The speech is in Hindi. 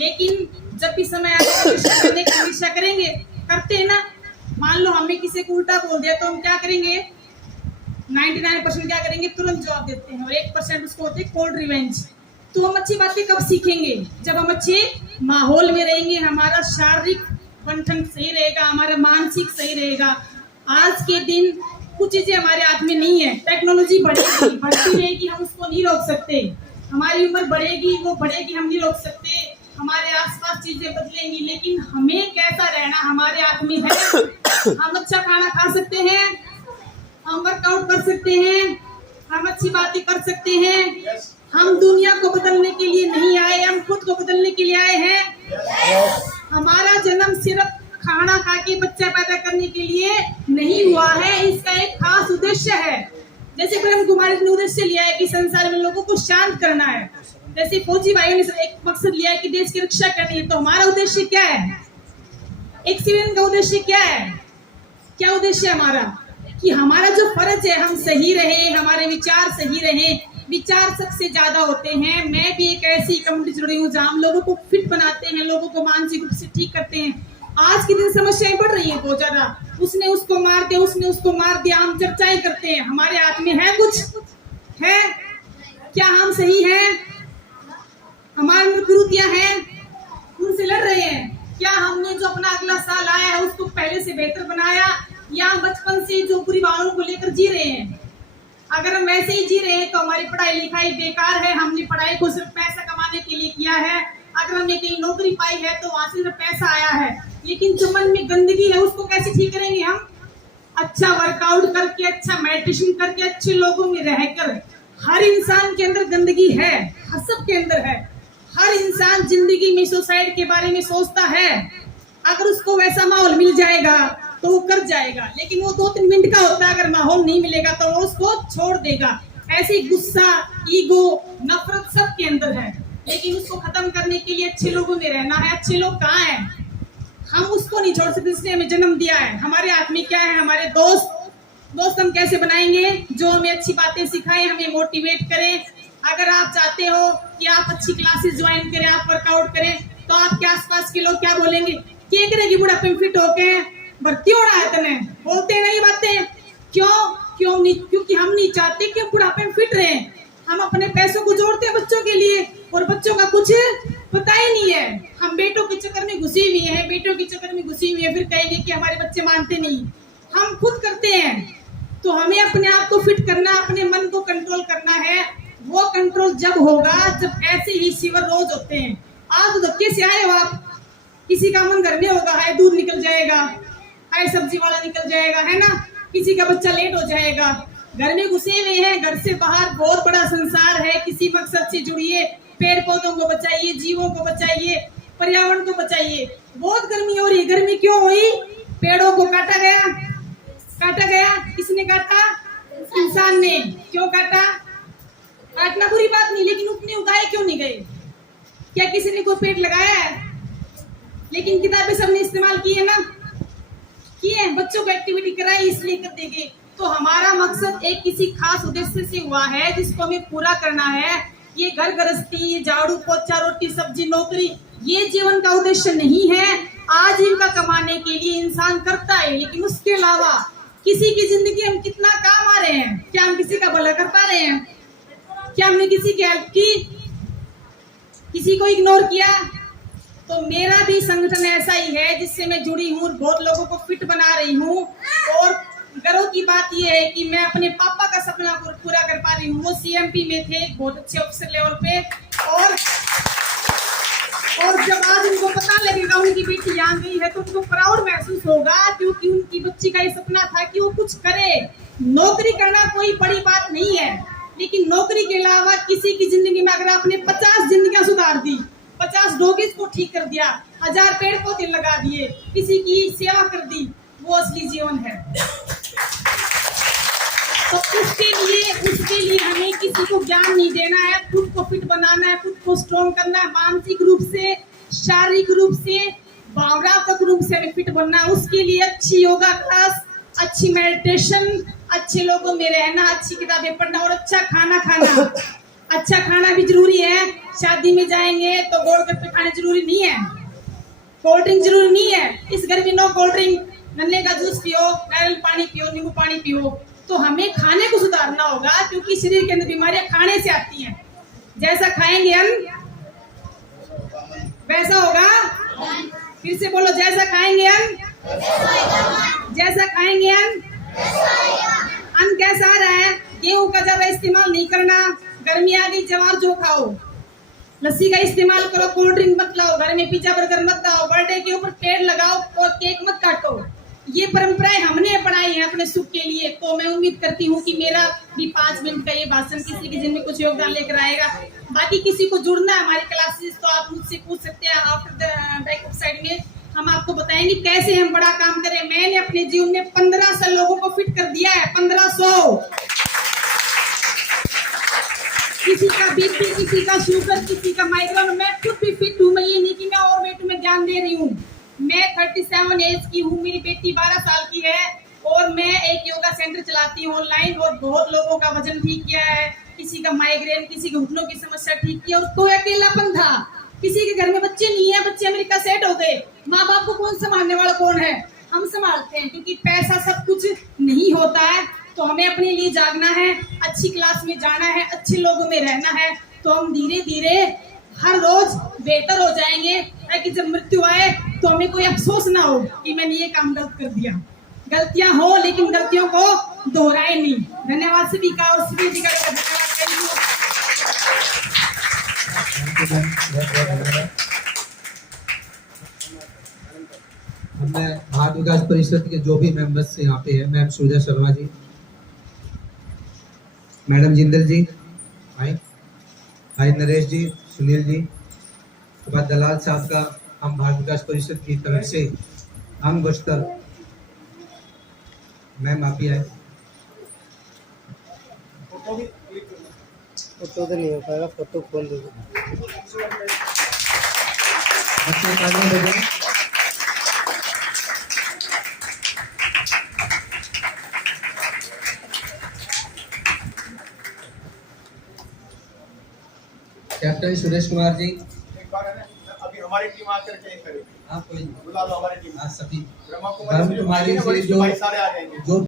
लेकिन जब भी समय आएगा करने की हमेशा करेंगे, करते हैं ना। मान लो हमें किसी को उल्टा बोल दिया तो हम क्या करेंगे, 99% क्या करेंगे, तुरंत जवाब देते हैं, और 1% उसको होते है कोल्ड रिवेंज। तो हम अच्छी बातें कब सीखेंगे, जब हम अच्छे माहौल में रहेंगे, हमारा शारीरिक बंधन सही रहेगा, हमारा मानसिक सही रहेगा। आज के दिन कुछ चीजें हमारे हाथ में नहीं है, टेक्नोलॉजी बढ़ेगी, बढ़ती रहेगी, हम उसको नहीं रोक सकते। हमारी उम्र बढ़ेगी, वो बढ़ेगी, हम नहीं रोक सकते। हमारे आसपास चीजें बदलेंगी, लेकिन हमें कैसा रहना हमारे हाथ में है। हम अच्छा खाना खा सकते हैं, हम वर्कआउट कर सकते हैं, हम अच्छी बातें कर सकते हैं। हम दुनिया को बदलने के लिए नहीं आए, हम खुद को बदलने के लिए आए हैं। हमारा जन्म सिर्फ खाना खा के बच्चा पैदा करने के लिए नहीं हुआ है, इसका एक खास उद्देश्य है। जैसे ब्रह्म कुमारी ने उद्देश्य लिया है कि संसार में लोगों को शांत करना है, जैसे फौजी भाइयों ने एक मकसद लिया है कि देश की रक्षा करनी है। तो हमारा उद्देश्य क्या है, एक सिविलियन का उद्देश्य क्या है, क्या उद्देश्य है हमारा, कि हमारा जो फर्ज है हम सही रहे, हमारे विचार सही रहे। विचार सबसे ज्यादा होते हैं। मैं भी एक ऐसी कम्युनिटी से जुड़ी हूँ जहाँ हम लोगों को फिट बनाते हैं, लोगों को मानसिक रूप से ठीक करते हैं। आज के दिन समस्याएं बढ़ रही है बहुत ज्यादा, उसने उसको मार दिया, उसने उसको मार दिया, हम चर्चाएं करते हैं। हमारे हाथ में है कुछ है क्या, हम सही हैं, हमारे मजबूरियां हैं, उनसे लड़ रहे हैं क्या, हमने जो अपना अगला साल आया है उसको पहले से बेहतर बनाया, या बचपन से जो बुरी भावनाओं को लेकर जी रहे हैं। अगर हम वैसे ही जी रहे हैं तो हमारी पढ़ाई लिखाई बेकार है, हमने पढ़ाई को सिर्फ पैसा कमाने के लिए किया है। अगर हमने कहीं नौकरी पाई है तो वहां से सिर्फ पैसा आया है, लेकिन जो मन में गंदगी है उसको कैसे ठीक करेंगे हम, अच्छा वर्कआउट करके, अच्छा मेडिटेशन करके, अच्छे लोगों में रहकर। हर इंसान के अंदर गंदगी है, हर सब के अंदर है। हर इंसान जिंदगी में सुसाइड के बारे में सोचता है, अगर उसको वैसा माहौल मिल जाएगा तो वो कर जाएगा, लेकिन वो 2-3 मिनट का होता है। अगर माहौल नहीं मिलेगा तो वो उसको छोड़ देगा। ऐसे गुस्सा, ईगो, नफरत सब के अंदर है, लेकिन उसको खत्म करने के लिए अच्छे लोगों में रहना है। अच्छे लोग कहाँ हैं, हम उसको नहीं छोड़ सकते, इसने हमें जन्म दिया है। हमारे हाथ में क्या है, हमारे दोस्त हम कैसे बनाएंगे, जो हमें अच्छी बातें सिखाएं, हमें मोटिवेट करें। अगर आप चाहते हो कि आप अच्छी क्लासेस ज्वाइन करें, आप वर्कआउट करें, तो आपके आसपास के लोग क्या बोलेंगे, क्या करेगी बुढ़ापे में फिट होके भर्ती हो रहा है, तने बोलते नहीं बातें, क्यों नहीं, क्योंकि हम नहीं चाहते कि बुढ़ापे में फिट रहे। हम अपने पैसों को जोड़ते हैं बच्चों के लिए, और बच्चों का कुछ पता ही नहीं है। हम बेटों के चक्कर में घुसी हुई है, बेटों के चक्कर में घुसी हुई है, फिर कहेंगे कि हमारे बच्चे मानते नहीं। हम खुद करते हैं। तो हमें अपने आप को फिट करना, अपने मन को कंट्रोल करना है। वो कंट्रोल जब होगा जब ऐसे ही शिविर रोज होते हैं। आज तो धक्के से आए हो आप, किसी का मन घर में होगा, है दूध निकल जाएगा, है सब्जी वाला निकल जाएगा, है ना, किसी का बच्चा लेट हो जाएगा। घर में घुसे हुए हैं, घर से बाहर बहुत बड़ा संसार है। किसी मकसद से जुड़िए, पेड़ पौधों को बचाइए, जीवों को बचाइए, पर्यावरण को बचाइए। बहुत गर्मी हो रही है, गर्मी क्यों हुई, पेड़ों को काटा गया, किसने काटा, इंसान ने। क्यों काटा, काटना बुरी बात नहीं, लेकिन उतने उगाए क्यों नहीं गए, क्या किसी ने कोई पेड़ लगाया है, लेकिन किताबें सबने इस्तेमाल की है ना, किए, बच्चों को एक्टिविटी कराई, इसलिए कर देंगे। तो हमारा मकसद एक किसी खास उद्देश्य से हुआ है जिसको हमें पूरा करना है। ये घर गृहस्थी, झाड़ू पोछा, रोटी सब्जी, नौकरी, ये जीवन का उद्देश्य नहीं है। आजीविका कमाने के लिए इंसान करता है, लेकिन उसके अलावा किसी की जिंदगी हम कितना काम आ रहे हैं, क्या हम किसी का भला कर पा रहे हैं, क्या हमने किसी की हेल्प की, किसी को इग्नोर किया। तो मेरा भी संगठन ऐसा ही है जिससे मैं जुड़ी हूँ, बहुत लोगों को फिट बना रही हूँ। और गर्व की बात यह है कि मैं अपने पापा का सपना पूरा कर पा रही हूँ। वो सीएमपी में थे, बहुत अच्छे ऑफिसर लेवल पे, और जब आज उनको पता लगेगा उनकी बेटी यहाँ गई है तो उनको प्राउड महसूस होगा, क्योंकि उनकी बच्ची का ये सपना था कि वो कुछ करे। नौकरी करना कोई बड़ी बात नहीं है, लेकिन नौकरी के अलावा किसी की जिंदगी में अगर आपने 50 जिंदगियां सुधार दी, 50 डॉगीज को ठीक कर दिया, 1000 पेड़ पौधे लगा दिए, किसी की सेवा कर दी, वो असली जीवन है। तो उसके लिए हमें किसी को ज्ञान नहीं देना है, खुद को फिट बनाना है, खुद को स्ट्रॉन्ग करना है, मानसिक रूप से, शारीरिक रूप से, भावनात्मक रूप से हमें फिट बनना है। उसके लिए अच्छी योगा क्लास, अच्छी मेडिटेशन, अच्छे लोगों में रहना, अच्छी किताबें पढ़ना और अच्छा खाना खाना, अच्छा खाना भी जरूरी है। शादी में जाएंगे तो गोलगप्पे खाने जरूरी नहीं है, कोल्ड ड्रिंक जरूरी नहीं है। इस गर्मी नो कोल्ड ड्रिंक, गन्ने का जूस पियो, नारियल पानी पियो, नींबू पानी पियो। तो हमें खाने को सुधारना होगा, क्योंकि शरीर के अंदर बीमारियां खाने से आती हैं। जैसा खाएंगे हम वैसा होगा। फिर से बोलो, जैसा खाएंगे हम, जैसा खाएंगे हम। अन्न कैसा आ रहा है? गेहूं का ज्यादा इस्तेमाल नहीं करना। गर्मी आ गई, जवार जो खाओ, लस्सी का इस्तेमाल करो, कोल्ड ड्रिंक मत लाओ, घर में पिज्जा बर्गर मत खाओ, बर्थडे के ऊपर पेड़ लगाओ और केक मत काटो। ये परंपराएं हमने अपनाई है अपने सुख के लिए। तो मैं उम्मीद करती हूँ कि मेरा भी 5 मिनट का ये भाषण किसी के जिनमें कुछ योगदान लेकर आएगा। बाकी किसी को जुड़ना है हमारी क्लासेस तो आप मुझसे पूछ सकते हैं। आफ्टर द बैक साइड में हम आपको बताएंगे कैसे हम बड़ा काम करें। मैंने अपने जीवन में 1500 लोगों को फिट कर दिया है, 1500। किसी का बीपी, किसी का शुगर, किसी का माइग्रेन। मैं खुद भी फिट हूँ। मैं ये नहीं कि मैं और वेट में ध्यान दे रही हूँ। मैं 37 एज की हूँ, मेरी बेटी 12 साल की है और मैं एक योगा सेंटर चलाती हूँ ऑनलाइन और बहुत लोगों का वजन ठीक किया है। किसी का माइग्रेन, किसी के घुटनों की समस्या ठीक की। और कोई अकेलापन था, किसी के घर में बच्चे नहीं है, बच्चे अमेरिका सेट हो गए, माँ बाप को कौन संभालने वाला कौन है? हम संभालते हैं, क्योंकि पैसा सब कुछ नहीं होता है। तो हमें अपने लिए जागना है, अच्छी क्लास में जाना है, अच्छे लोगों में रहना है। तो हम धीरे धीरे हर रोज बेहतर हो जाएंगे, ताकि जब मृत्यु आए तो हमें कोई अफसोस ना हो कि मैंने ये काम गलत कर दिया। गलतियां हो लेकिन गलतियों को दोहराए नहीं। धन्यवाद सभी का और सभी जी का धन्यवाद। हमने भारत विकास परिषद के जो भी मेंबर्स यहाँ पे है, मैम सुजा शर्मा जी, मैडम जिंदल जी, भाई नरेश जी, सुनील जी, उसके बाद दलाल साहब का हम भारत विकास परिषद की तरफ से हम बस्तर मैम आप ही आए। फोटो तो नहीं हो पाएगा, फोटो खोल दो। कैप्टन सुरेश कुमार जी, एक बार है ना, अभी हमारी टीम आकर के करेगी। आप कोई बुला लो हमारी टीम। सभी ब्रह्मा ब्रह्म कुमारी जी से जो भाई सारे आ जाएंगे। जो